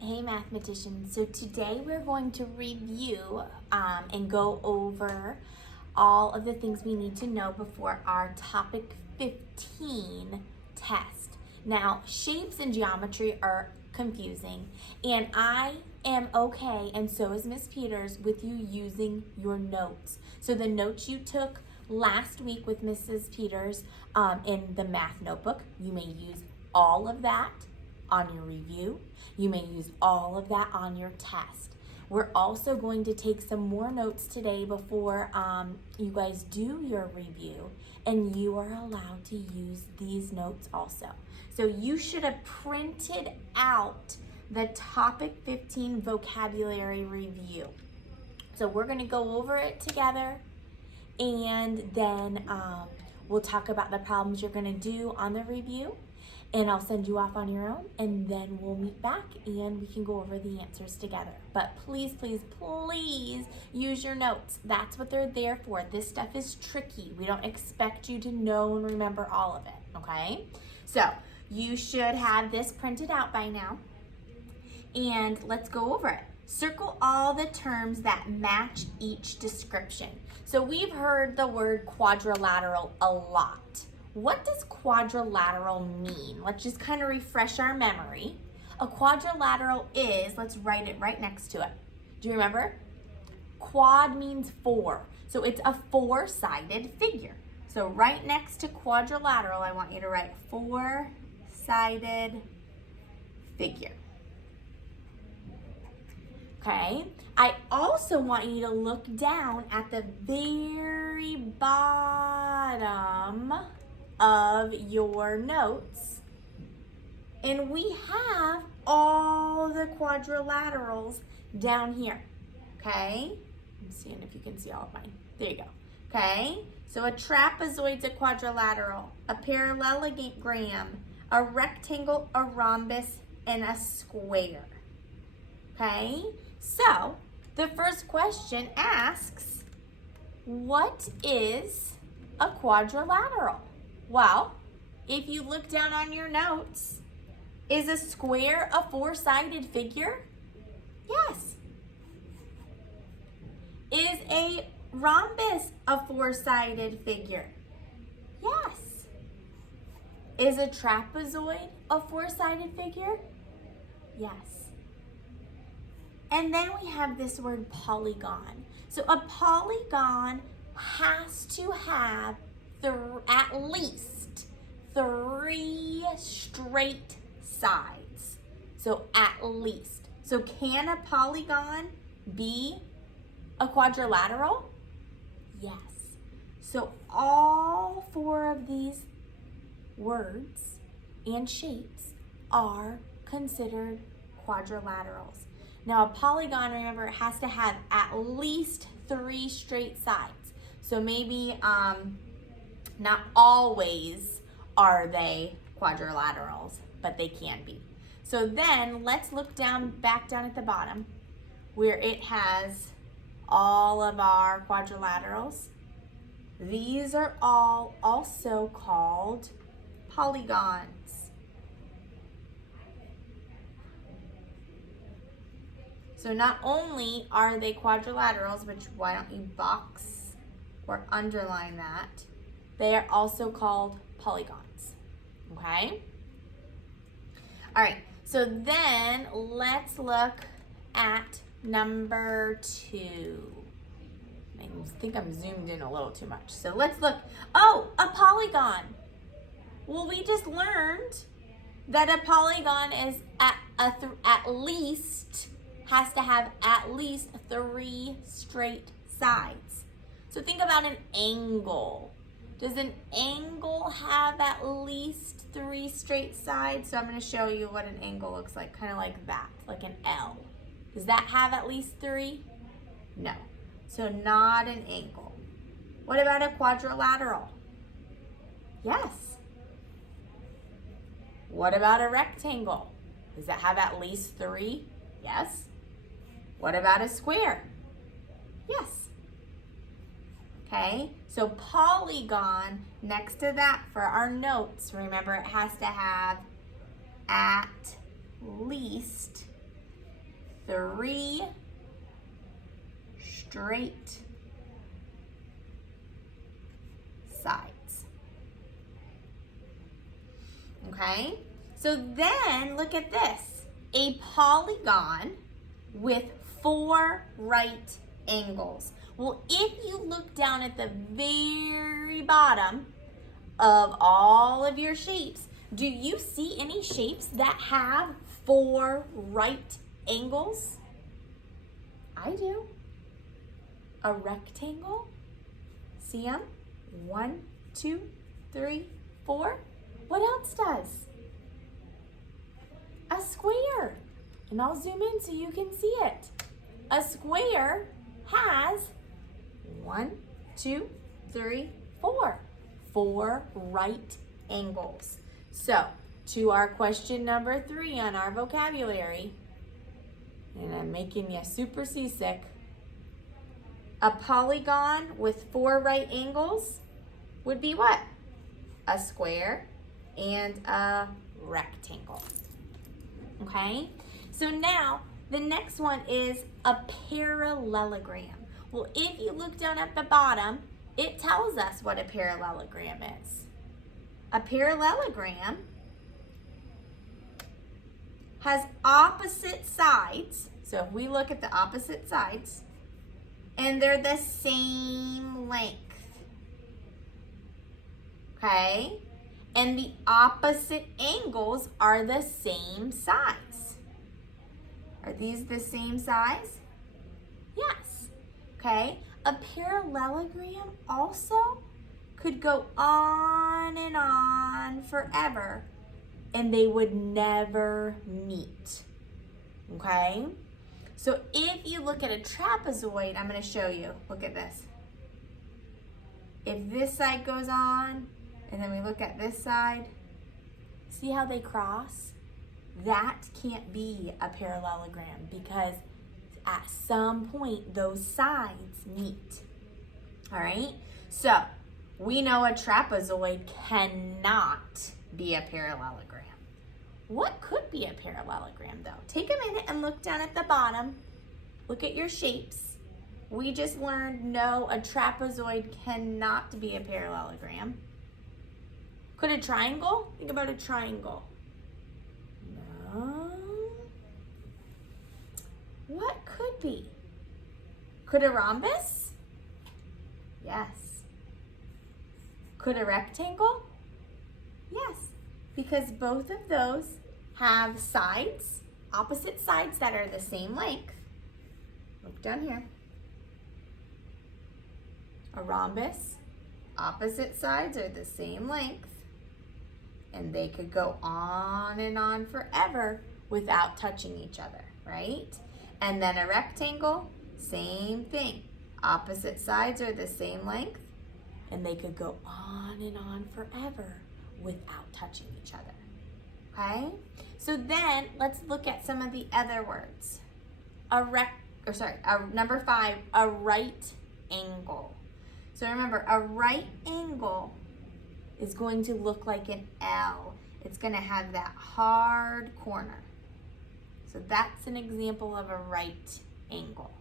Hey mathematicians, so today we're going to review and go over all of the things we need to know before our topic 15 test. Now, shapes and geometry are confusing, and I am okay, and so is Miss Peters, with you using your notes. So the notes you took last week with Mrs. Peters in the math notebook, you may use all of that on your review. You may use all of that on your test. We're also going to take some more notes today before you guys do your review, and you are allowed to use these notes also. So you should have printed out the topic 15 vocabulary review. So we're going to go over it together, and then we'll talk about the problems you're going to do on the review. And I'll send you off on your own, and then we'll meet back and we can go over the answers together. But please, please, please use your notes. That's what they're there for. This stuff is tricky. We don't expect you to know and remember all of it, okay? So you should have this printed out by now. And let's go over it. Circle all the terms that match each description. So we've heard the word quadrilateral a lot. What does quadrilateral mean? Let's just kind of refresh our memory. A quadrilateral is, let's write it right next to it. Do you remember? Quad means four. So it's a four-sided figure. So right next to quadrilateral, I want you to write four-sided figure. Okay, I also want you to look down at the very bottom of your notes, and we have all the quadrilaterals down here. Okay, I'm seeing if you can see all of mine. There you go. Okay, so a trapezoid's a quadrilateral, a parallelogram, a rectangle, a rhombus, and a square. Okay, so the first question asks, what is a quadrilateral? Well, if you look down on your notes, is a square a four-sided figure? Yes. Is a rhombus a four-sided figure? Yes. Is a trapezoid a four-sided figure? Yes. And then we have this word polygon. So a polygon has to have at least three straight sides. So at least. So can a polygon be a quadrilateral? Yes. So all four of these words and shapes are considered quadrilaterals. Now a polygon, remember, it has to have at least three straight sides. So maybe not always are they quadrilaterals, but they can be. So then let's look back down at the bottom where it has all of our quadrilaterals. These are all also called polygons. So not only are they quadrilaterals, which why don't you box or underline that, they are also called polygons, okay? All right, so then let's look at number 2. I think I'm zoomed in a little too much. So let's look. Oh, a polygon. Well, we just learned that a polygon is has to have at least three straight sides. So think about an angle. Does an angle have at least three straight sides? So I'm going to show you what an angle looks like, kind of like that, like an L. Does that have at least three? No. So not an angle. What about a quadrilateral? Yes. What about a rectangle? Does that have at least three? Yes. What about a square? Yes. Okay, so polygon, next to that for our notes, remember it has to have at least 3 straight sides. Okay, so then look at this. A polygon with 4 right angles. Well, if you look down at the very bottom of all of your shapes, do you see any shapes that have 4 right angles? I do. A rectangle. See them? 1, 2, 3, 4. What else does? A square. And I'll zoom in so you can see it. A square has 1, 2, 3, 4. 4 right angles. So, to our question number 3 on our vocabulary, and I'm making you super seasick, a polygon with 4 right angles would be what? A square and a rectangle. Okay? So now, the next one is a parallelogram. Well, if you look down at the bottom, it tells us what a parallelogram is. A parallelogram has opposite sides. So if we look at the opposite sides, and they're the same length. Okay? And the opposite angles are the same size. Are these the same size? Yes. Okay? A parallelogram also could go on and on forever, and they would never meet. Okay? So if you look at a trapezoid, I'm going to show you. Look at this. If this side goes on, and then we look at this side, see how they cross? That can't be a parallelogram because at some point those sides meet. All right? So we know a trapezoid cannot be a parallelogram. What could be a parallelogram though? Take a minute and look down at the bottom. Look at your shapes. We just learned no, a trapezoid cannot be a parallelogram. Could a triangle? Think about a triangle. No. What could be? Could a rhombus? Yes. Could a rectangle? Yes, because both of those have sides, opposite sides that are the same length. Look down here. A rhombus, opposite sides are the same length, and they could go on and on forever without touching each other, right? And then a rectangle, same thing. Opposite sides are the same length, and they could go on and on forever without touching each other. Okay? So then let's look at some of the other words. Number 5, a right angle. So remember, a right angle is going to look like an L. It's going to have that hard corner. So that's an example of a right angle.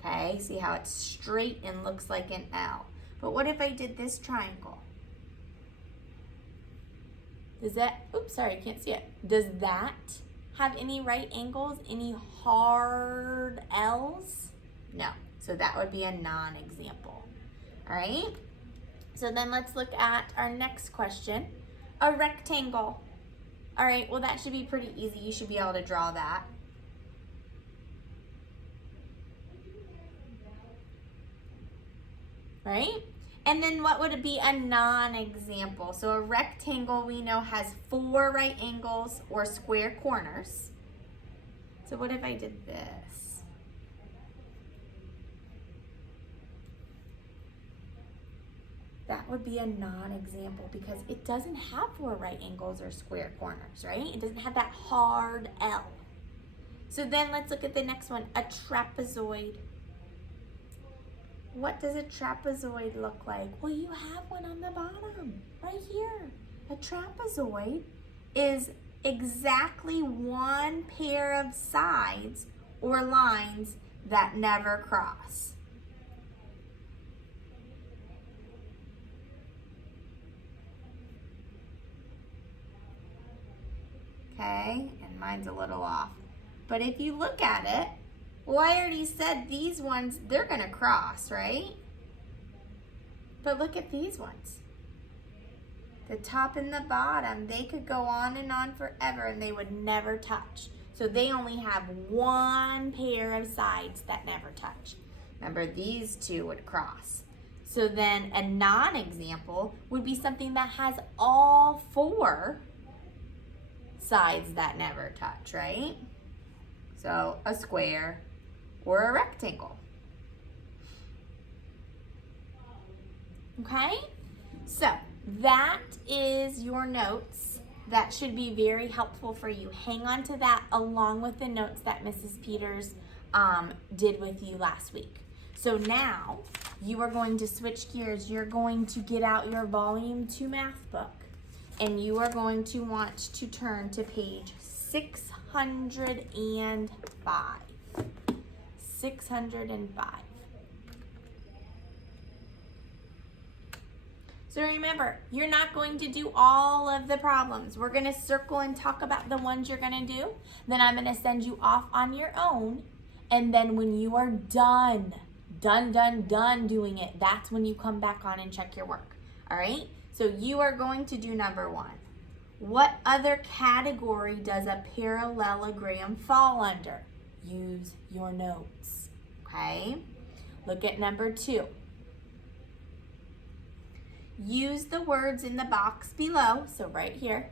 Okay, see how it's straight and looks like an L. But what if I did this triangle? Does that, oops, sorry, I can't see it. Does that have any right angles, any hard L's? No, so that would be a non-example. All right, so then let's look at our next question. A rectangle. All right, well that should be pretty easy. You should be able to draw that. Right? And then what would it be a non-example? So a rectangle we know has 4 right angles or square corners. So what if I did this? That would be a non-example because it doesn't have 4 right angles or square corners, right? It doesn't have that hard L. So then let's look at the next one, a trapezoid. What does a trapezoid look like? Well, you have one on the bottom, right here. A trapezoid is exactly 1 one pair of sides or lines that never cross. Okay, and mine's a little off. But if you look at it, well, I already said these ones, they're gonna cross, right? But look at these ones. The top and the bottom, they could go on and on forever and they would never touch. So they only have one pair of sides that never touch. Remember, these two would cross. So then a non-example would be something that has all four sides that never touch, right? So a square or a rectangle. Okay? So that is your notes. That should be very helpful for you. Hang on to that along with the notes that Mrs. Peters did with you last week. So now you are going to switch gears. You're going to get out your Volume 2 math book and you are going to want to turn to page 605. 605. So remember, you're not going to do all of the problems. We're going to circle and talk about the ones you're going to do. Then I'm going to send you off on your own. And then when you are done doing it, that's when you come back on and check your work. All right? So you are going to do number 1. What other category does a parallelogram fall under? Use your notes. Okay? Look at number 2. Use the words in the box below, so right here.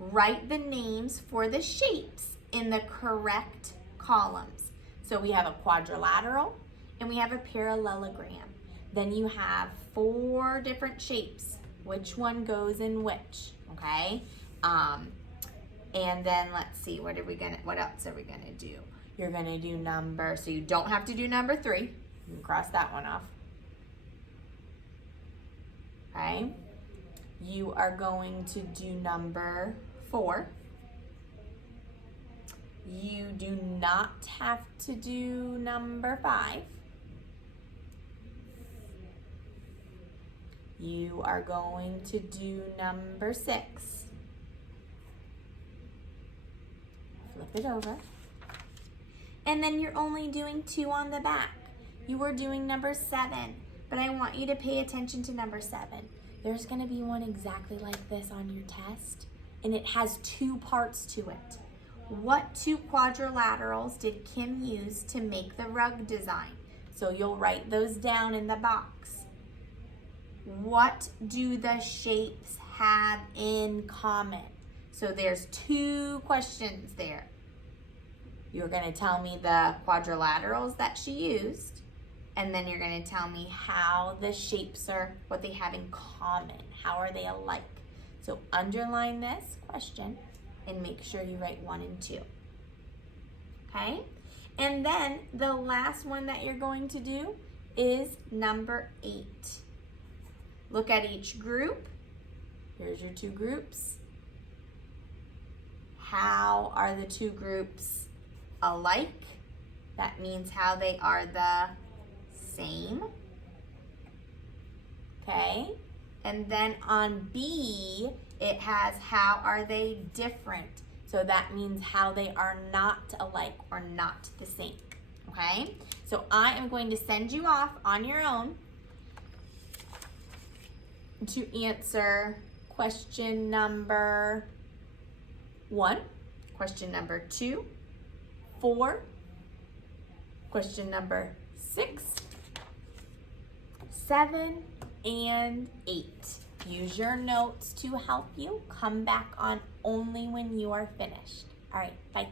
Write the names for the shapes in the correct columns. So we have a quadrilateral and we have a parallelogram. Then you have 4 different shapes. Which one goes in which, okay? And then let's see, what else are we gonna do? You're gonna do so you don't have to do number 3. You can cross that one off. Okay, you are going to do number 4. You do not have to do number 5. You are going to do number 6. Flip it over. And then you're only doing 2 on the back. You were doing number 7. But I want you to pay attention to number 7. There's going to be one exactly like this on your test, and it has 2 parts to it. What 2 quadrilaterals did Kim use to make the rug design? So you'll write those down in the box. What do the shapes have in common? So there's 2 questions there. You're going to tell me the quadrilaterals that she used. And then you're going to tell me how the shapes are, what they have in common. How are they alike? So underline this question and make sure you write 1 and 2. Okay? And then the last one that you're going to do is number 8. Look at each group. Here's your 2 groups. How are the 2 groups alike? That means how they are the same. Okay, and then on B, it has how are they different. So that means how they are not alike or not the same. Okay, so I am going to send you off on your own to answer question number 1, question number 2, 4, question number 6, 7, and 8. Use your notes to help you. Come back on only when you are finished. All right, bye.